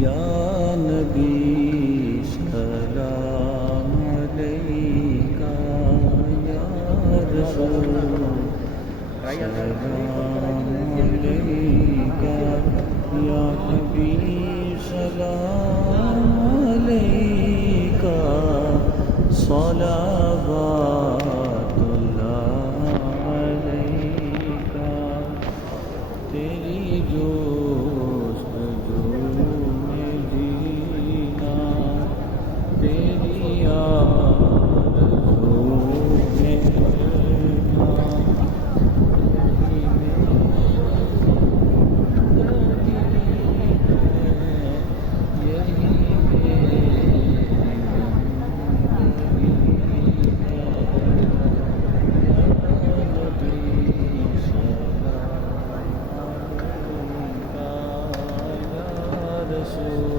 یا نبی سلام علیکہ، یا رسول سلام علیکہ، یا حبیب سلام علیکہ، صلوات اللہ علیکہ۔ تیری جستجو میں جینا، تیری آرزو میں رہنا، یہی میری زندگی ہے۔